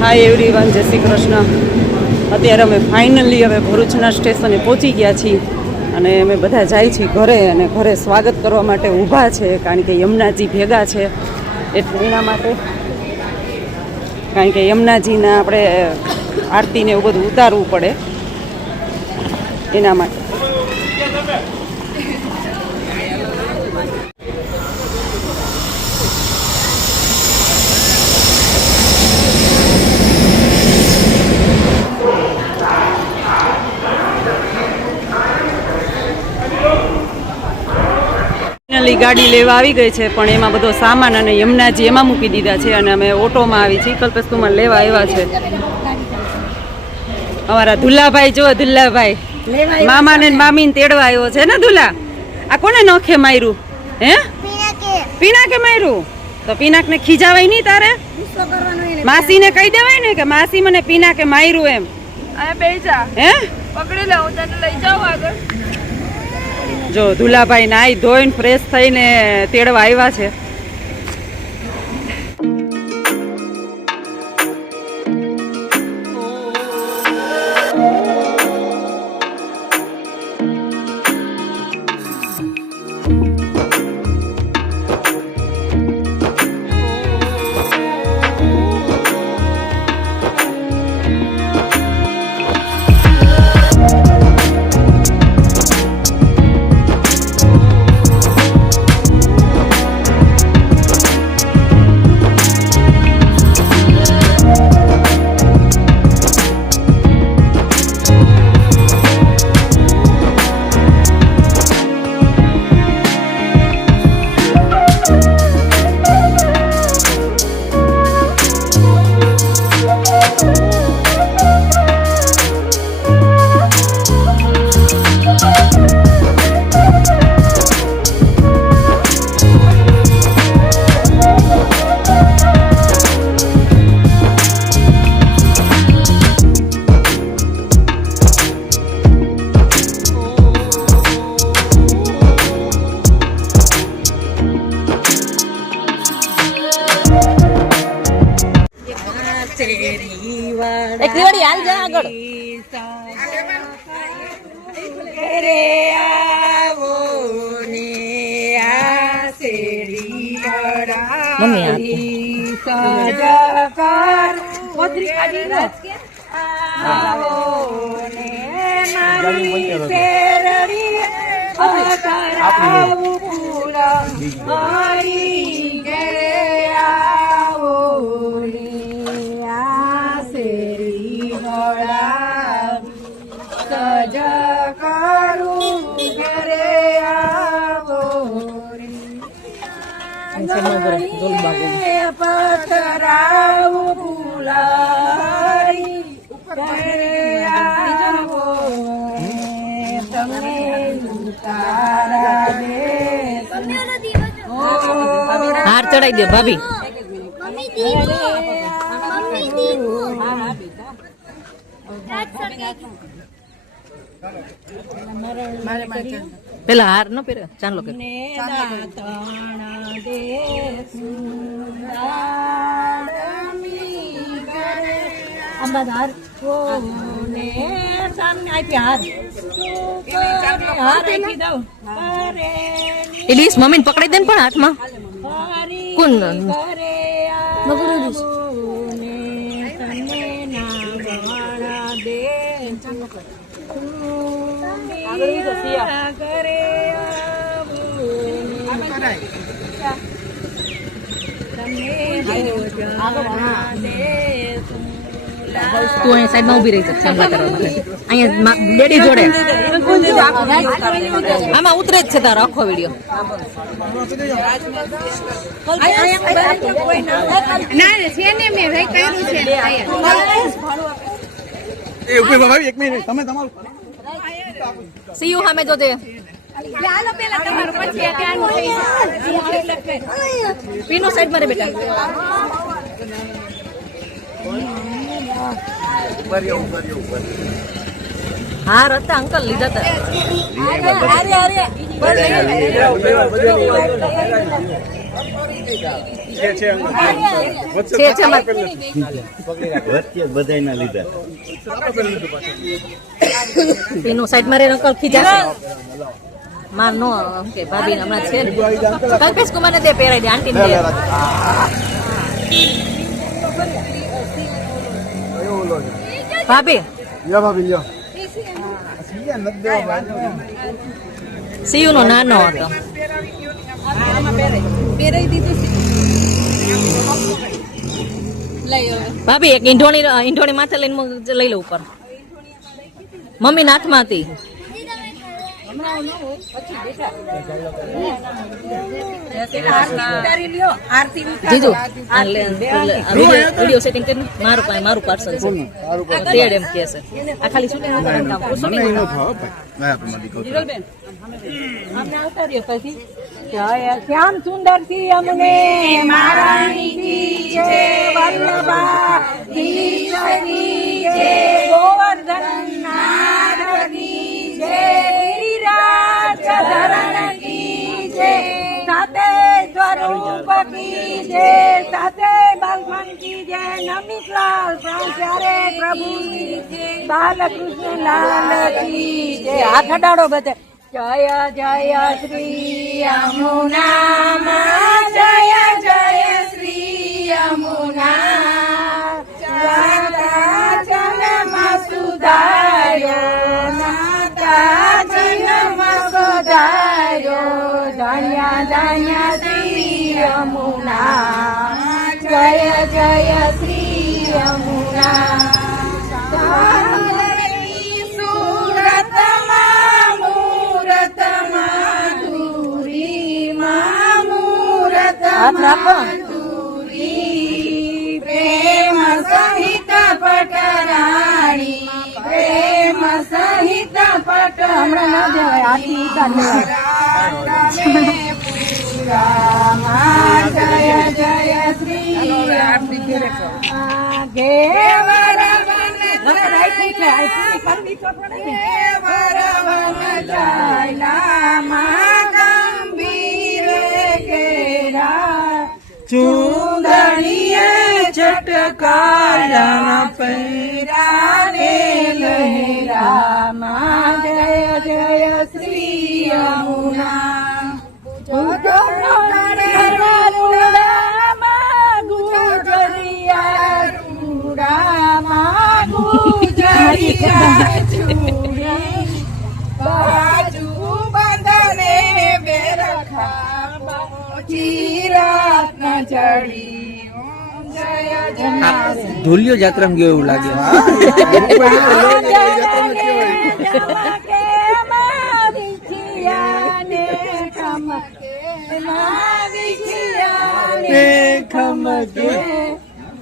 Hi everyone, જય શ્રી કૃષ્ણ. અત્યારે અમે ફાઇનલી હવે ભરૂચના સ્ટેશને પહોંચી ગયા છીએ અને અમે બધા જાય છીએ ઘરે. અને ઘરે સ્વાગત કરવા માટે ઊભા છે, કારણ કે યમુનાજી ભેગા છે એટલે એના માટે. કારણ કે યમુનાજીના આપણે આરતીને એવું બધું ઉતારવું પડે એના માટે. ગાડી લેવા આવી ગઈ છે, પણ એમાં બધો સામાન અને યમુનાજી એમાં મૂકી દીધા છે અને અમે ઓટોમાં આવી છીએ. કલ્પેશકુમાર લેવા આવ્યા છે. અમારા દુલ્લાભાઈ, જો દુલ્લાભાઈ મામાને મામીને તેડવા આવ્યો છે ને. દુલ્લા, આ કોને નોખે માર્યું? હે, પીનાકે માર્યું? તો પીનાકને ખીજાવાય નહીં તારે? માસીને કહી દેવાય ને કે માસી મને પીનાકે માર્યું એમ. હે, પકડી લે, હું તને લઈ જાઉં આગળ. જો દુલાભાઈ નાઈ ધોઈને ફ્રેશ થઈને તેડવા આવ્યા છે. એક દિવાળી હાલ જા આગળ. રે આવો ને આ શેરી વડાલી સજકાર આવો ને મારી શેરડી અકરાવું પૂરા મારી ઘરે આવો ને પથરાવું ફૂલારી તમે હાર ચડાઈ દો ભાભી. પેલા હાર ન પહેરે, ચાલો કે અંબાધાર સામને આપી હાર આપી દઉં. એલીસ મમ્મીને પકડી દે ને પણ હાથમાં. કોણ તું અહીંયા સાઈડમાં ઉભી રહી છે ચાંદલા કરવા માટે. અહીંયા ડેડી જોડે આમાં ઉતરે જ છે તારો આખો વિડીયો. સીયુ સામે જોજે. પીનો સાઈડ મારે બેટા. હાર હતા અંકલ, લીધા હતા. છે અમાર વચ્ચે બધાયના લીધા પીનું સાઈડ માં રે નકલ ખીજાશે માર નો કે ભાભી હમણાં છે ને કલ્પેશ કુમાર ને દે પહેરાઈ દે આંટી ને દે ભાભી સીયુ નો નાનો હતો ભાભી એક ઈંઢોણી માથે લઈને લઈ લો ઉપર મમ્મી નાથમાં હતી જીજુ વિડીયો સેટિંગ કરીને મારું પાર્સલ છે તેડ એમ કે છે આ ખાલી શૂટિંગ જય શ્યામ સુંદર થી અમને મહારાણી કી જય વલ્લભા ઈશ્વરી જય ગોવર્ધન નાથ કી જય ગિરિરાજ ધરણ કી જય સાતે સ્વરૂપ કી જય સાતે બાલમન કી જય નમિતલાલ પ્રાચાર્ય પ્રભુ બાલકૃષ્ણ લાલ કી જય હાથ અડાડો બધે જય જય શ્રી યમુના જય જય શ્રી યમુના નાતા જન્મ સુધાર્યો નાતા જન્મ સુધાર્યો ધન્ય ધન્ય શ્રી યમુના જય જય શ્રી યમુના હાથ રાખો પ્રેમ સહિત પટરાણી પ્રેમ સહિત પટ હમણાં ના જવાય જય જય શ્રી ચૂંદણીએ ચટકાયા પૈરાને લહેરામાં જય જય શ્રી યમુના બાજુ બંધને બેરખા ચીરાત ન ચડી જય જય ધોલિયો જાત્રામાં ગયો એવું લાગે ખમકે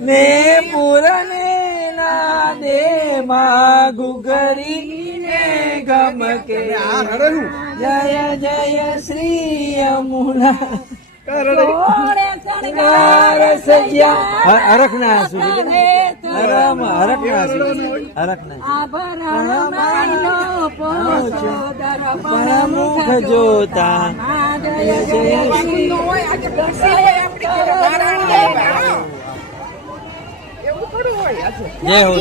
ને પૂરને ના દે માગુ કરી ને ગમકે જય જય શ્રી યમુના હરખ ના મુખ જોતા જય હો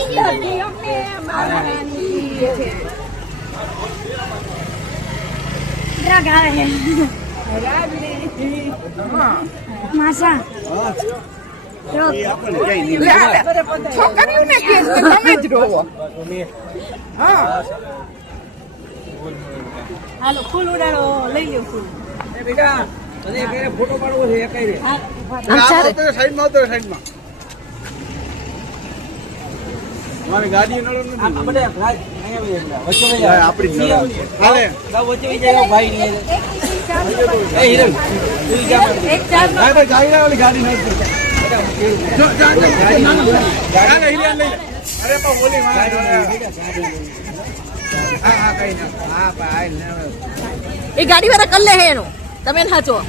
માસા છોકરીઓને કે તમે જ રોવો હાલો ફૂલ ઉડાડો લઈ લ્યો ફૂલ ફોટો પાડવો છે ગાડી એ ગાડી વાળા કર લે હે એનું તમે સાચો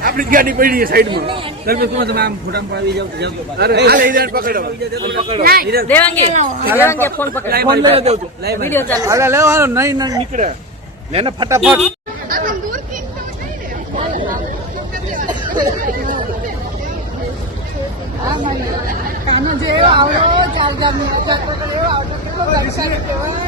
આપણી ગાડી પડી સાઈડમાં તમે આમ ફોટામાં પાડી જાવ દેવાંગી ફોન પકડાય લેવાનો નહીં નીકળે લેને ફટાફટ કાનો જેવો આવડો 4 ગામની અજાર પકડ એવો આવડો કેટલો દર્શન કહેવાય.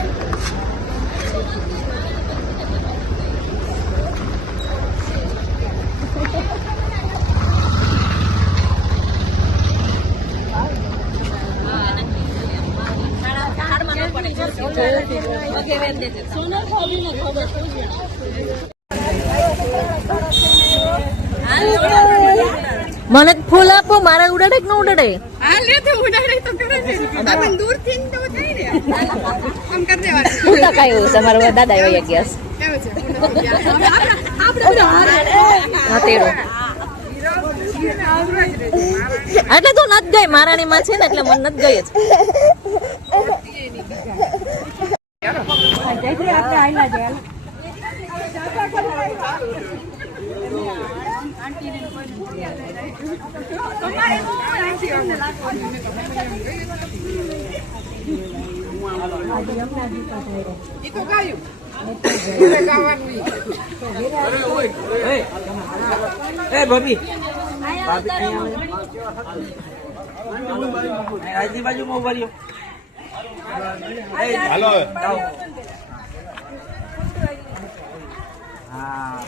મને ફૂલ આપો, મારે ઉડાડે કે ન ઉડાડે? આ લે તો ઉડાડે તો કરે છે. તમે દૂરથી તો થઈ રહ્યા. આમ કરી દેવાનું. હું તો કાંઈ તમારા દાદા એવા ગયા કેવું છે? આપણે હા તેરો એટલે તો નથી ગઈ, મારાની માં છે ને એટલે મને નથી ગઈ જ. ઈ તો ગાયું. ગાવાનું ઈ. એ ભાભી આજની બાજુમાં ઉભા રહ્યો. હાલો હા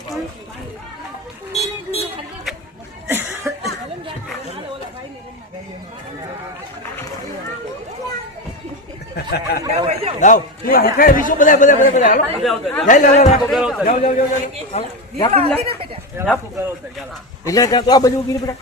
લાવ લે હકે વિશુ બધા હાલો એટલે તો આ બાજુ ઉભી બેટા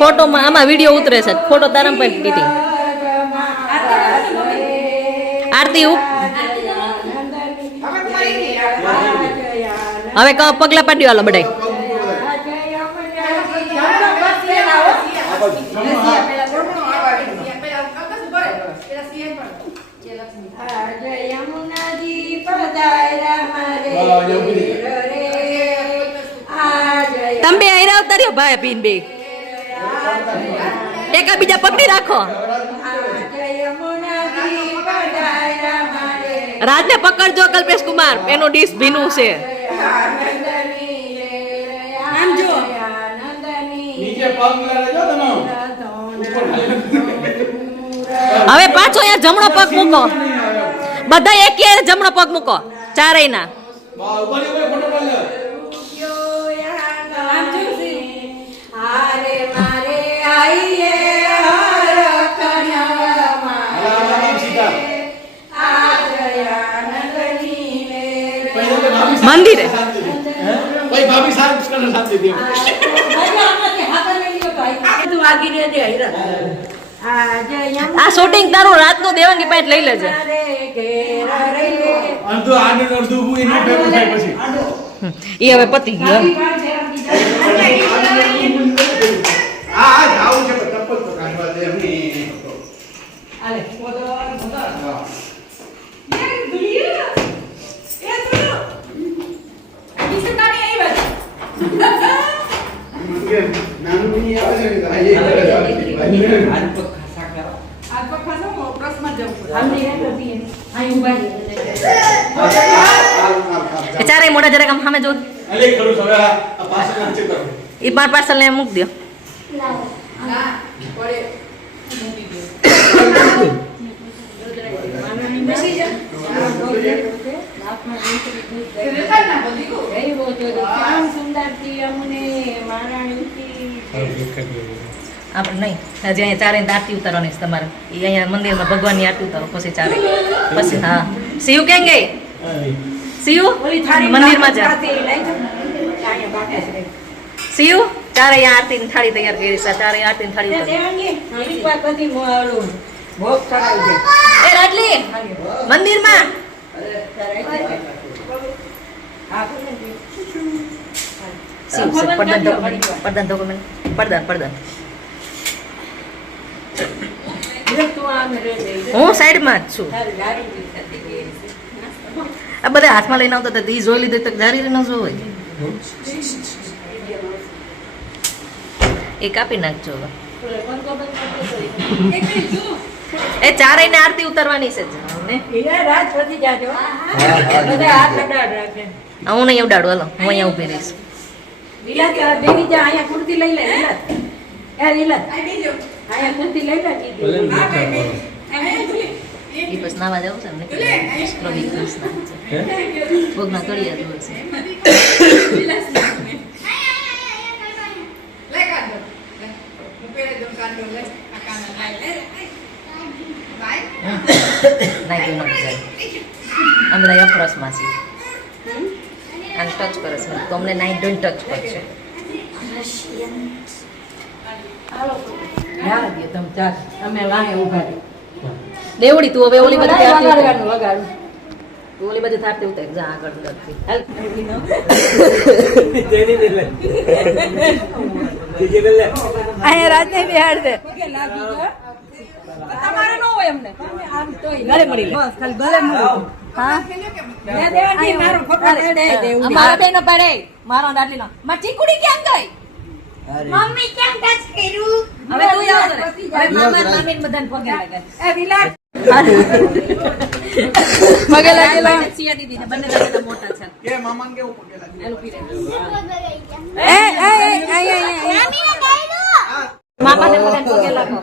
ફોટોમાં આમાં વિડીયો ઉતરે છે, ફોટો તારામ પર દીધી આરતી હવે પગલા પાડી વાલો બધાય. તમે બે અહીં આવતા રહ્યો ભાઈ પીન બે એકા બીજા પકડી રાખો. રાજને પકડજો કલ્પેશ કુમાર, એનું ડીશ ભીનું છે. હવે પાછો અહીંયા જમણો પગ મૂકો, બધા એક જમણો પગ મૂકો ચારેય ના. મંદિરે આ શૂટિંગ તારું રાતનું દેવાંગી પાસે લઈ લેજે. એ હવે પતી ગયો. ચારે મોટા જરાક આમ સામે જો એ પાર્સલ ને મૂક દો. આપણે નહીં હજી અહીંયા ચારે આરતી ઉતારવાની છે તમારે એ અહીંયા મંદિરમાં ભગવાનની આરતી ઉતારો પછી ચારે પછી હા શિવ કેમ ગઈ શિવ મંદિરમાં જા શિવ ચારે અહીંયા આરતીની થાળી તૈયાર કરી છે ચારે આરતીની થાળી એ રાજલી મંદિરમાં શિવ પડદાન ડોક્યુમેન્ટ પડદાન હું સાઈડમાં જ છું આ બધા હાથમાં લઈને આવતા હતા એ જોઈ લીધું તો જારી ન જોવે એ કાપી નાખજો હવે. એ ચારેયને આરતી ઉતારવાની છે ને હું નહીં ઉડાડું હાલો હું અહીંયા ઉભી રહીશ એ બસ નાવા જવું છે ને પ્રવીણ કૃષ્ણ છે ભોગના કડિયા જોવે છે નાઈ ગયું નથી જાય અમે અફરસમાં છીએ આને ટચ કરે છે તો અમને નાઈ ડોન્ટ ટચ કરશે દેવડી તું હવે ઓલી બધી તું ઓલી બધી થાપતી ઉતાર જા આગળ નથી અહીંયા રાજને બિહાડ દે તમારે ન હોય અમને ગળે મળી લે બસ ખાલી ગળે મળી હા મારો ફોટો દે મારો બેન પડે મારો દાટલી નો માં ચીકુડી ક્યાં ગઈ મમ્મી કેમ ટચ કર્યું હવે તું યાદ હવે મામા મામી ને બધાને પગે લાગે એ વિલાસ પગે લાગેલા સિયા દીદી ને બંને દાદા મોટા છે કે મામાને કેવું પગે લાગે મામા ને બધાને પગે લાગો